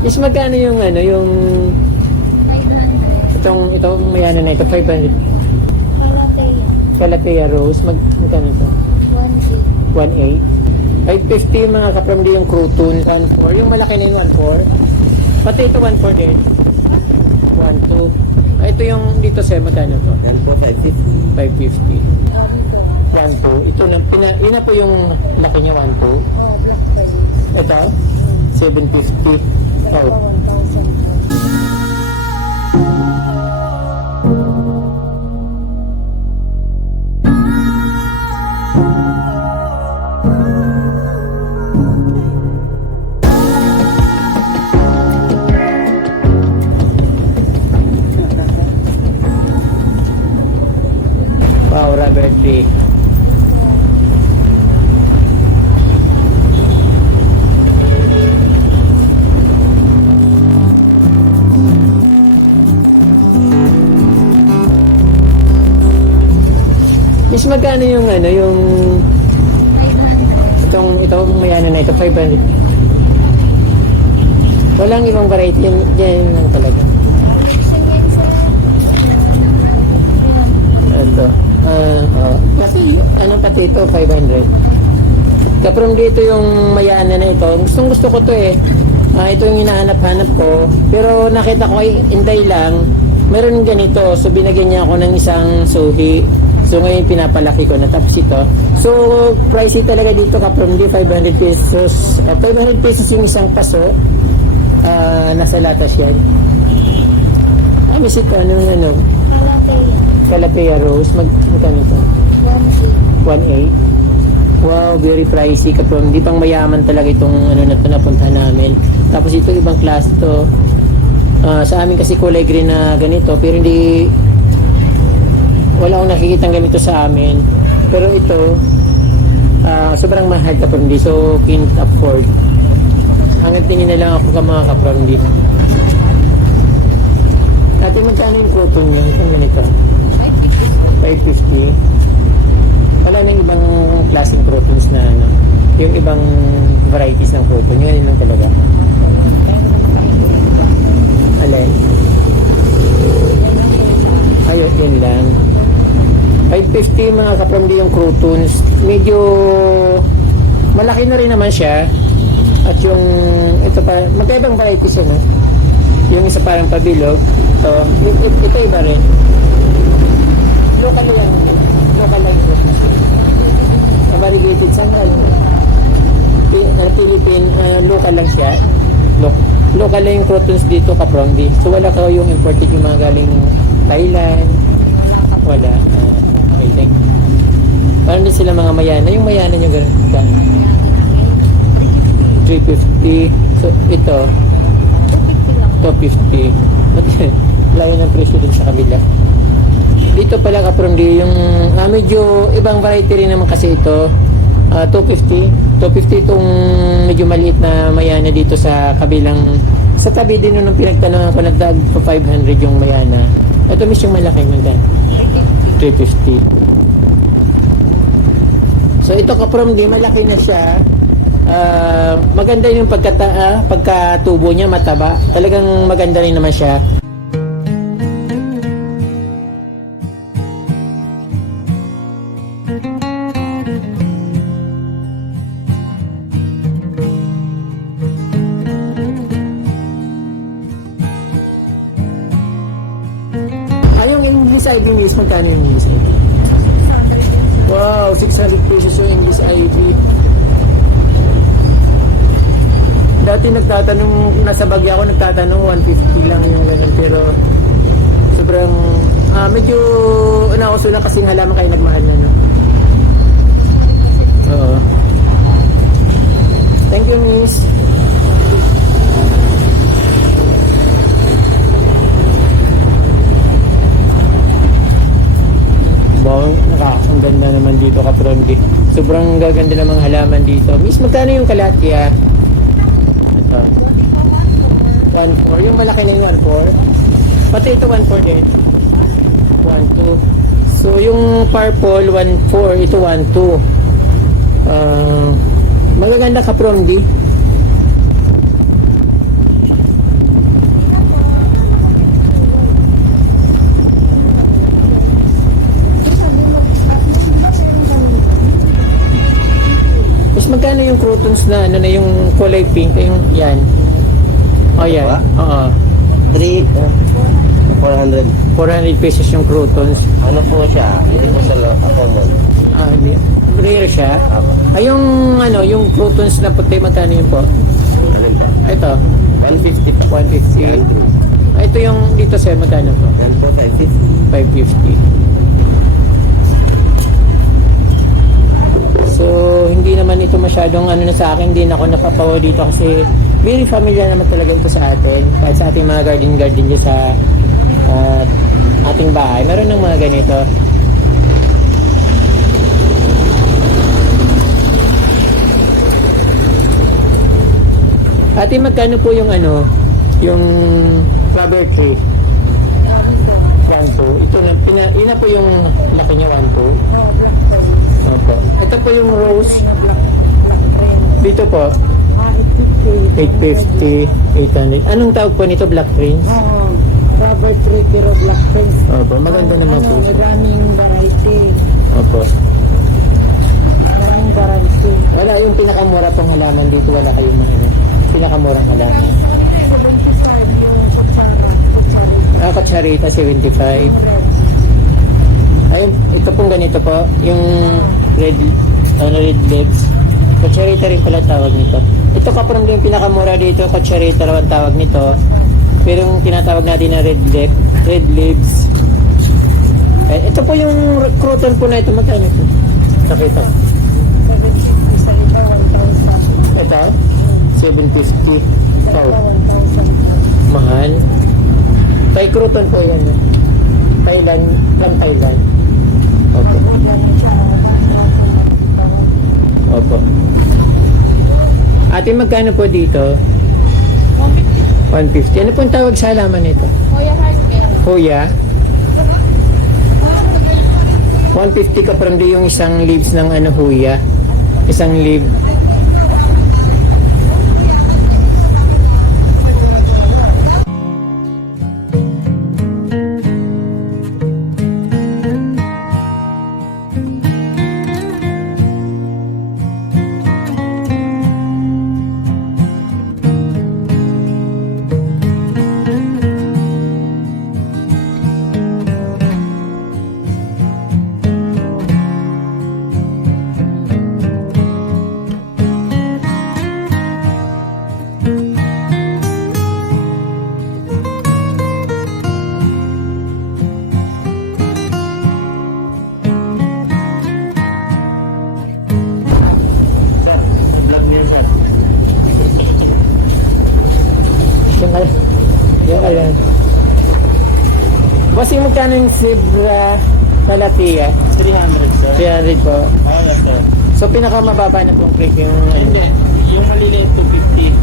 Is magkano yung ano, yung 500. itong itong mayana na ito 500 Kalateya. Calathea Rose mag magkano ito? 1K. 1.8 550 yung mga kapramdi yung crouton 1.4 yung malaki na yung 1.4 pati ito 1.4 din 1.2 ah, ito yung dito sa magkano to? Yan po, 550. 550 1 po. 1.2 ito na pina, yun na po yung laki niya 1.2 Oh, black pearl. ito 750哦 magkano yung ano, yung 500. itong itong mayana na ito, 500. Walang ibang variety, yan, yan lang talaga. Sir. Ayan. Ito. Ah, oh. Kasi ano pati ito, 500. Kaprom dito yung mayana na ito. Gustong gusto ko to eh. Ah, ito yung hinahanap-hanap ko. Pero nakita ko ay inday lang. Meron ganito. So binigyan niya ako ng isang suhi. So ngayon pinapalaki ko na tapos ito. So pricey talaga dito kaprom di 500 pesos. Ah, 500 pesos yung isang paso. Ah, nasa latas yan. Ay, miss ito. Anong ano? Kalateya. Calapea Rose, mag magkano ito? 1K. 1.8. Wow, very pricey kapag hindi pang mayaman talaga itong ano na ito napuntahan namin. Tapos ito ibang class to. Ah, sa amin kasi kulay green na ganito, pero hindi wala akong nakikitang ganito sa amin. Pero ito ah, sobrang mahal kapag hindi so can't afford. Hanggang tingin na lang ako ka mga kaprandi. Ate, magkano yung cotton niya? Itong ganito? 550. Wala na ibang klaseng proteins na ano. Yung ibang varieties ng protein. Yun lang talaga. Alin? Ayun, yun lang. 550 mga kapamdi yung croutons. Medyo malaki na rin naman siya. At yung ito pa, magkaibang varieties yun, no? Yung isa parang pabilog. Ito, ito, ito iba rin. Local lang. Local lang uh, variegated sa. Pi- uh, Philippine, uh, local lang siya. Lo local lang yung croutons dito kaprongdi. So wala ka yung imported yung mga galing Thailand. Wala. Uh, you. Parang din sila mga mayana. Yung mayana nyo ganun. ganun. 350. So ito, 250 lang. 250. Layo ng presyo din sa kabila. Dito pala kaprongdi yung ah, medyo ibang variety rin naman kasi ito. Ah, 250. 250 itong medyo maliit na mayana dito sa kabilang sa tabi din nung pinagtanong ko nagdag pa 500 yung mayana. Ito miss yung malaki magkano? 350. So ito kaprongdi malaki na siya. Ah, maganda yung pagkata ah, pagkatubo niya mataba. Talagang maganda rin naman siya. Medyo nauso na kasing halaman kayo nagmahal na, no? Oo. Thank you, miss. Bawang nakakang ganda naman dito ka Prondi. Sobrang gaganda ng mga halaman dito. Miss, magkano yung kalatya? Ito. 1.4. Yung malaki na yung 1.4. Pati ito 1.4 din. 1-2. So, yung purple, 1-4. Ito, 1-2. Uh, ah, magaganda ka from D. magkano yung croutons na ano na yung kulay pink yung yan oh yan diba? oo 3 uh, 400. 400 pesos yung croutons. Ano po siya? Hindi po sa lo- common. Ah, hindi. Rare siya. Apo. Ay, yung ano, yung croutons na puti, magkano yun po? Po? Ito, 150 po. 150. Ah, ito yung dito sir, magkano po? Yan po 550. 550. So, hindi naman ito masyadong ano na sa akin, hindi na ako napapawa dito kasi very familiar naman talaga ito sa atin. Kahit sa ating mga garden-garden dyan sa ah, ating bahay, meron ng mga ganito. Ate, magkano po yung ano, yung rubber tree? One, two. Ito na, pina, yun na po yung laki niya, one, two. Oh. Opo. Ito po yung rose. Dito po, Ah, 850. 850, 800. Anong tawag po nito? Black Prince? Oo. Rubber tree pero black pen. Opo, maganda naman po. Ano, maraming variety. Opo. Maraming variety. Wala yung pinakamura pong halaman dito, wala kayong mga ano, pinakamurang halaman. 75 yung kutsara. Kutsarita. Ah, Kacharita, 75. Ayun, ito pong ganito po, yung red, ano, red legs. Kacharita rin pala tawag nito. Ito kapag yung pinakamura dito, kacharita raw ang tawag nito. Pero yung tinatawag natin na red leg, red leaves. Eh, ito po yung crouton po na ito, magkano ito? Nakita. 750 sa iba, 1,000. Ito, 750. Sa Oh, iba, 1,000. mahal. Thai crouton po yan. Thailand, from Thailand. Opo. Opo. Ate, magkano po dito? 150. Ano pong tawag sa halaman nito? Kuya Harker. Kuya? 150 ka from yung isang leaves ng ano huya. Isang leaf. Magkano yung zebra palapia? 300 sir. 300 po. Oh, yes sir. So, pinakamababa na pong price yung... Hindi. Yung maliliit 250.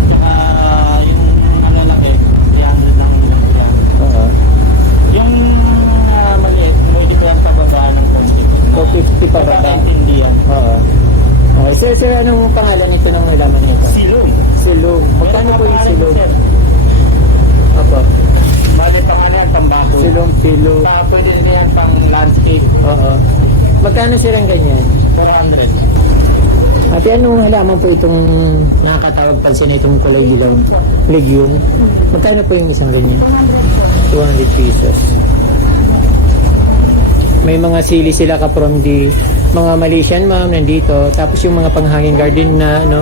Anong halaman po itong nakakatawag pansin na itong kulay dilaw? Legume? Magkano po yung isang ganyan? 200 pesos. May mga sili sila ka from the mga Malaysian ma'am nandito. Tapos yung mga panghanging garden na ano,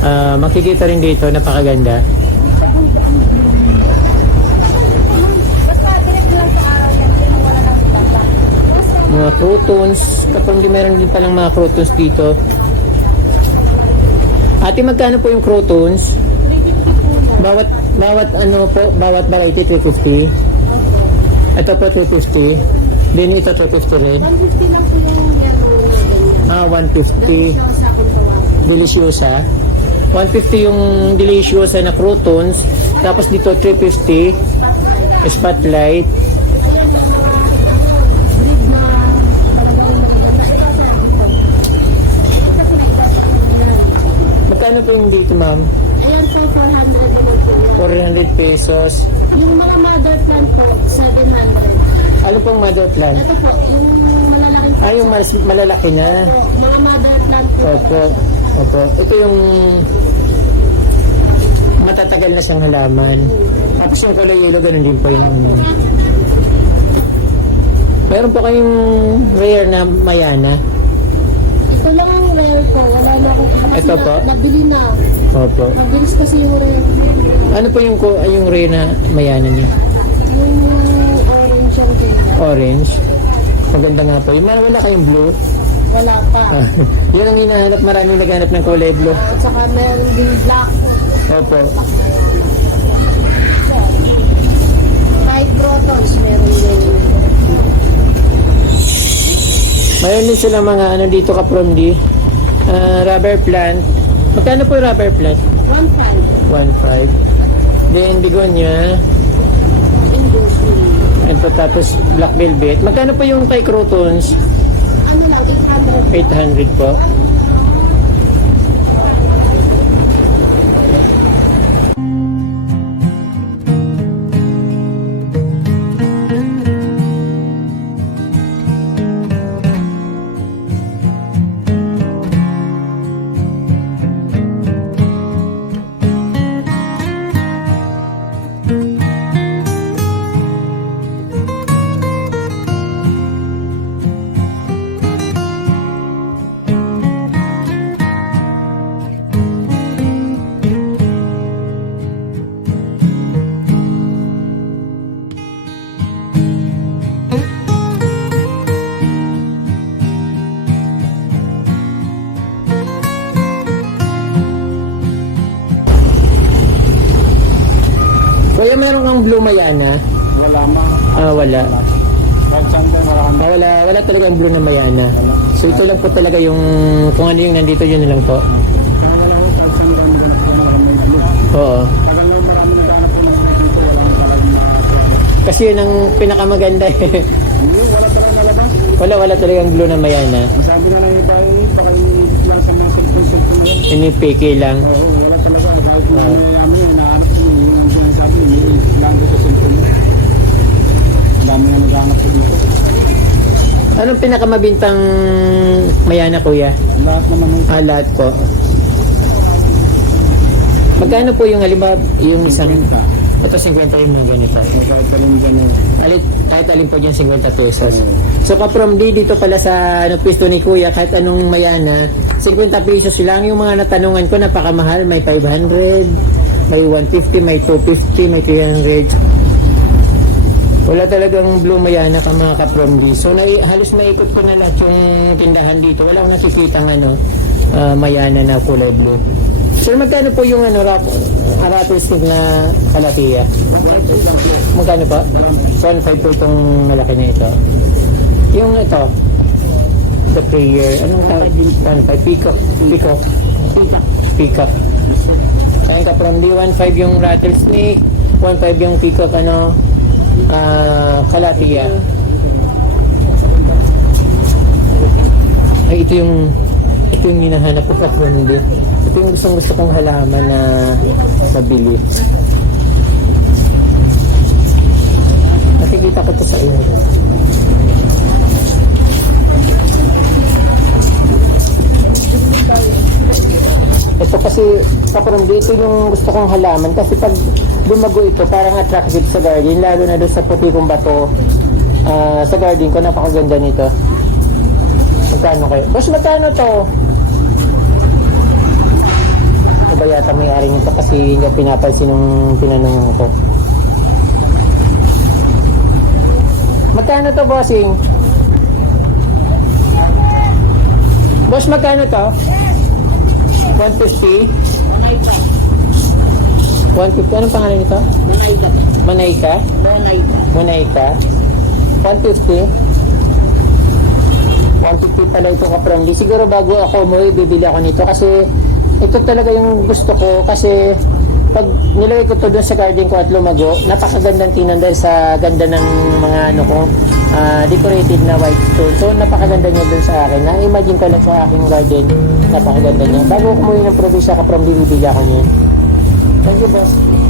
ah, makikita rin dito, napakaganda. Mga croutons, kapag di meron din palang mga croutons dito. Ate, magkano po yung croutons? 350 po na. Bawat, bawat ano po, bawat variety 350. Ito po 350. Din ito 350 rin. 150 lang po yung yellow na ganyan. Ah, 150. Siya sa akin tawagin. Deliciosa. 150 yung deliciosa na croutons. Tapos dito 350. Spotlight. Ayan yung mga breed na talagang maganda. Ito sa Kasi may iba. Ayan. Magkano po yung dito ma'am? Ayan po, 400 naman po yan. 400 pesos. Yung mga mother plant po, 700. Ano pong mother plant? Ito po, yung malalaking Ah, yung mas malalaki na. po, mga mother plant po, Opo. Opo. Ito yung matatagal na siyang halaman. Tapos yung kulay yellow, ganun din po yung... Meron po kayong rare na mayana. Ito lang ang rare ko. Wala na ako. Kasi Ito na, po? Nabili na. Opo. Mabilis kasi yung rare. Ano po yung, ko- yung rare na mayana niya? Yung orange yung kaya. Orange. Maganda nga po. Yung wala kayong blue. Wala pa. Ah, yun ang hinahanap. Maraming naghanap ng kulay blue. At saka meron din black. Opo. Kahit Mayroon din sila mga ano dito ka from di. Ah, rubber plant. Magkano po yung rubber plant? One five. 1.5. Then begonia. English. Ito tapos black velvet. Magkano po yung Thai crotons? Ano lang, 800. 800 po. Ah, wala. Ah, wala, wala talagang blue na mayana. So ito lang po talaga yung, kung ano yung nandito, yun na lang po. Oo. Na Kasi yun ang pinakamaganda eh. Wala wala, talagang blue na mayana. Sabi nga ng iba, baka lang sa mga cellphone-cellphone na yan. Inipiki lang. Oo, wala talaga. Kahit na Oo. namin, inaanap ko yung sinasabi, yung lang ko sa cellphone mo. Ang dami na naghanap po dito. Anong pinakamabintang mayana, kuya? Lahat naman ng Ah, lahat po. Magkano po yung halimbawa, yung isang... Ito 50 yung mga ganito. Kahit talong dyan yung Alit, kahit alin po dyan 50 pesos. So ka from D dito pala sa ano, pwesto ni Kuya, kahit anong mayana, 50 pesos lang yung mga natanungan ko, napakamahal. May 500, may 150, may 250, may 300. Wala talagang blue mayana ka mga ka-from D. So nai, halos naikot ko na lahat yung tindahan dito. Wala akong nakikita ano, ah, mayana na kulay blue. Sir, magkano po yung ano, rap, uh, rattlesnake na kalatiya? Magkano po? 1.5 po itong malaki na ito. Yung ito, the prayer, anong tawag? 1.5, peacock. Peacock. Peacock. Kain ka from D, 1.5 yung rattlesnake, 1.5 yung peacock, ano, ah, kalatiya. Ay, ito yung ito yung hinahanap ko sa Fundi. Ito yung gustong gusto kong halaman na nabili. Nakikita ko to sa iyo. Ito kasi kaparang dito yung gusto kong halaman kasi pag lumago ito parang attractive sa garden lalo na doon sa puti kong bato ah, sa garden ko napakaganda nito magkano kayo? Boss magkano to? Ito ba yata may-ari nito kasi hindi ako pinapansin nung tinanong ko magkano to bossing? Boss magkano to? 150? 150? Anong pangalan nito? Manayga. Manayka? Manayga. Manayka? 150? 150 pala ito ka-friendly. Siguro bago ako mo, bibili ako nito kasi ito talaga yung gusto ko kasi pag nilagay ko to doon sa garden ko at lumago, napakagandang tingnan dahil sa ganda ng mga ano ko, ah, decorated na white stone. So napakaganda niya doon sa akin. Na-imagine ko lang sa aking garden, napakaganda niya. Bago ko umuwi ng probinsya ka from bibili ako niya. Thank you, boss.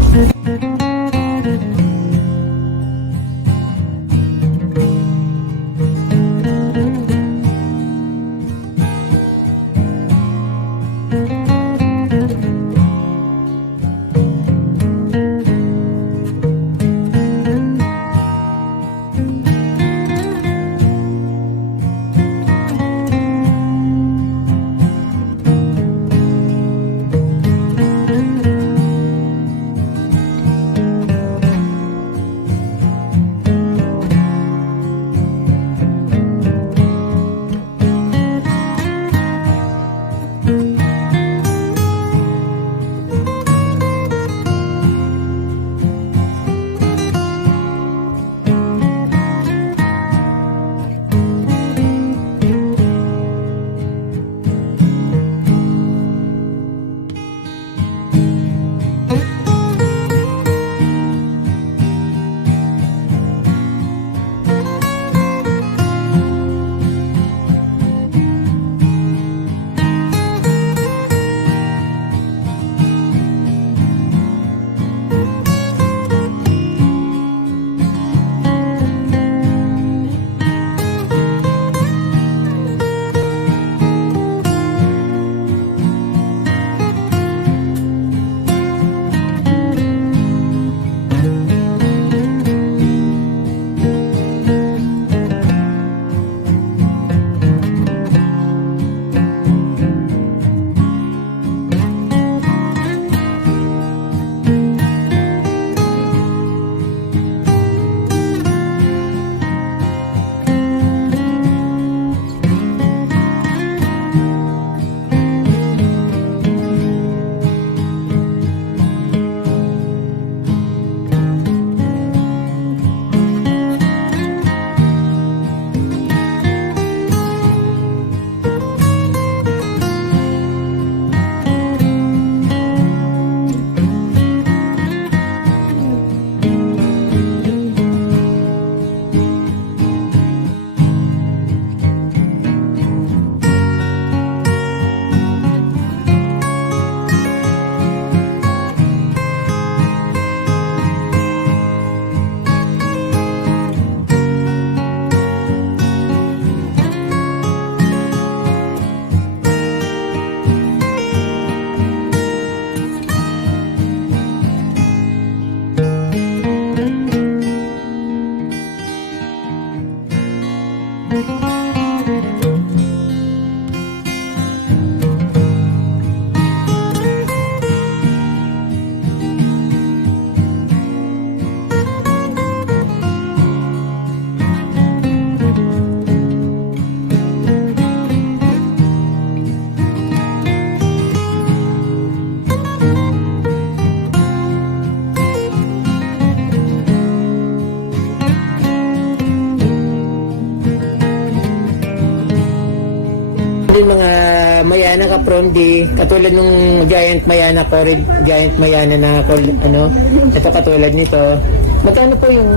From di katulad nung giant mayana ko giant mayana na kol- ano ito katulad nito magkano po yung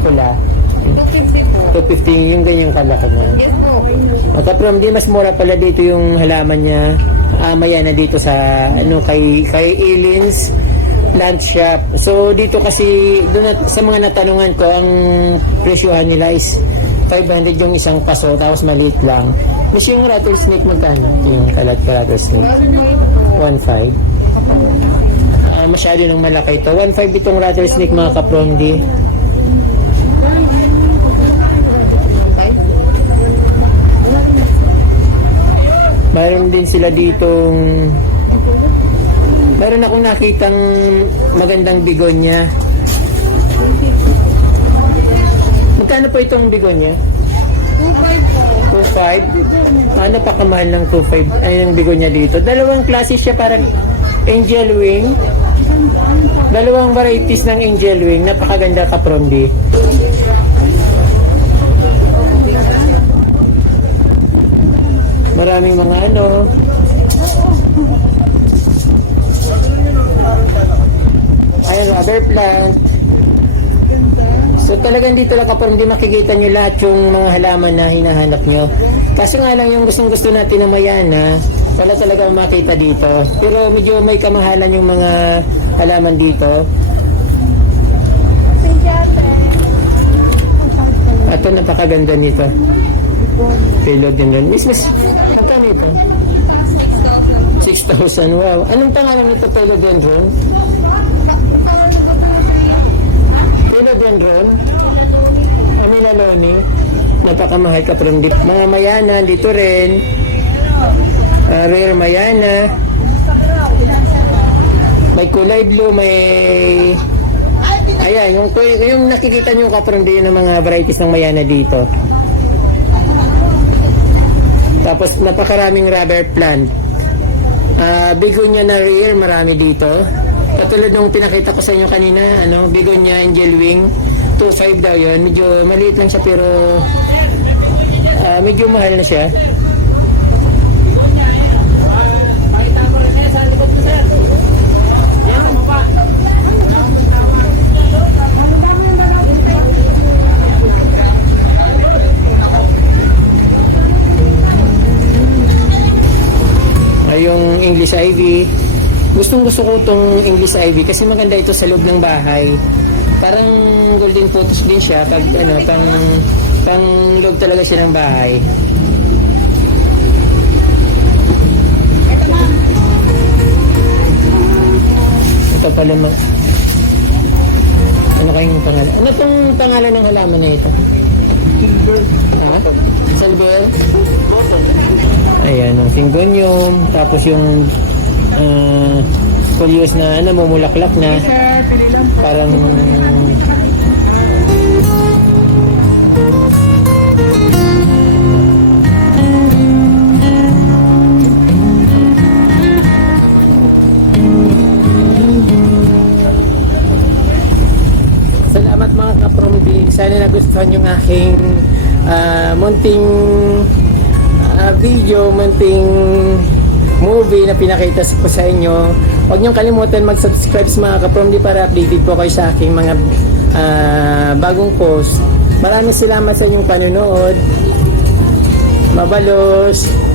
pula 250 po. 250 yung ganyang kalaki na Yes po. Maka from di mas mura pala dito yung halaman niya ah, mayana dito sa ano kay kay Elins Land Shop. So dito kasi doon sa mga natanungan ko ang presyohan nila is 500 yung isang paso tapos maliit lang. Mas yung rattlesnake magkano? Yung kalat ka rattlesnake. 1.5. Ah, masyado nang malaki ito. 1.5 itong rattlesnake mga kaprondi. Mayroon din sila ditong Mayroon akong nakitang magandang bigonya. Magkano po itong bigonya? 2.5 po. 2.5? Ah, napakamahal ng 2.5. Ay, ang bigonya dito. Dalawang klase siya parang angel wing. Dalawang varieties ng angel wing. Napakaganda ka, Prondi. Maraming mga ano. Ayan, rubber plant. So talagang dito lang kapag hindi makikita nyo lahat yung mga halaman na hinahanap nyo. Kaso nga lang yung gustong gusto natin na mayana, wala talaga makita dito. Pero medyo may kamahalan yung mga halaman dito. Ito napakaganda nito. Payload din rin. Miss, miss, magkano ito? 6,000. Wow. Anong pangalan nito payload din rin? Philodendron, Amila Loni, napakamahal ka from dip. Mga mayana, dito rin. Ah, rare mayana. May kulay blue, may... Ayan, yung, yung nakikita nyo ka from yun ng mga varieties ng mayana dito. Tapos napakaraming rubber plant. Ah, bigonya na rare, marami dito. Katulad nung pinakita ko sa inyo kanina, ano, bigonya angel wing, 2.5 daw yun. Medyo maliit lang siya pero ah, medyo mahal na siya. Ay, yung English Ivy. Gustong gusto ko itong English Ivy kasi maganda ito sa loob ng bahay. Parang golden photos din siya pag ano, pang, pang loob talaga siya ng bahay. Ito pala mag... Ano kayong pangalan? Ano tong pangalan ng halaman na ito? Ha? Silver? Ayan, ang syngonium. Tapos yung uh, folios na ano, mumulaklak na. Parang Salamat mga kapromdi. Sana nagustuhan yung aking ah, munting ah, video, munting movie na pinakita ko sa inyo. Huwag niyong kalimutan mag-subscribe sa mga kapromdi para updated po kayo sa aking mga ah, bagong post. Maraming salamat sa inyong panonood. Mabalos!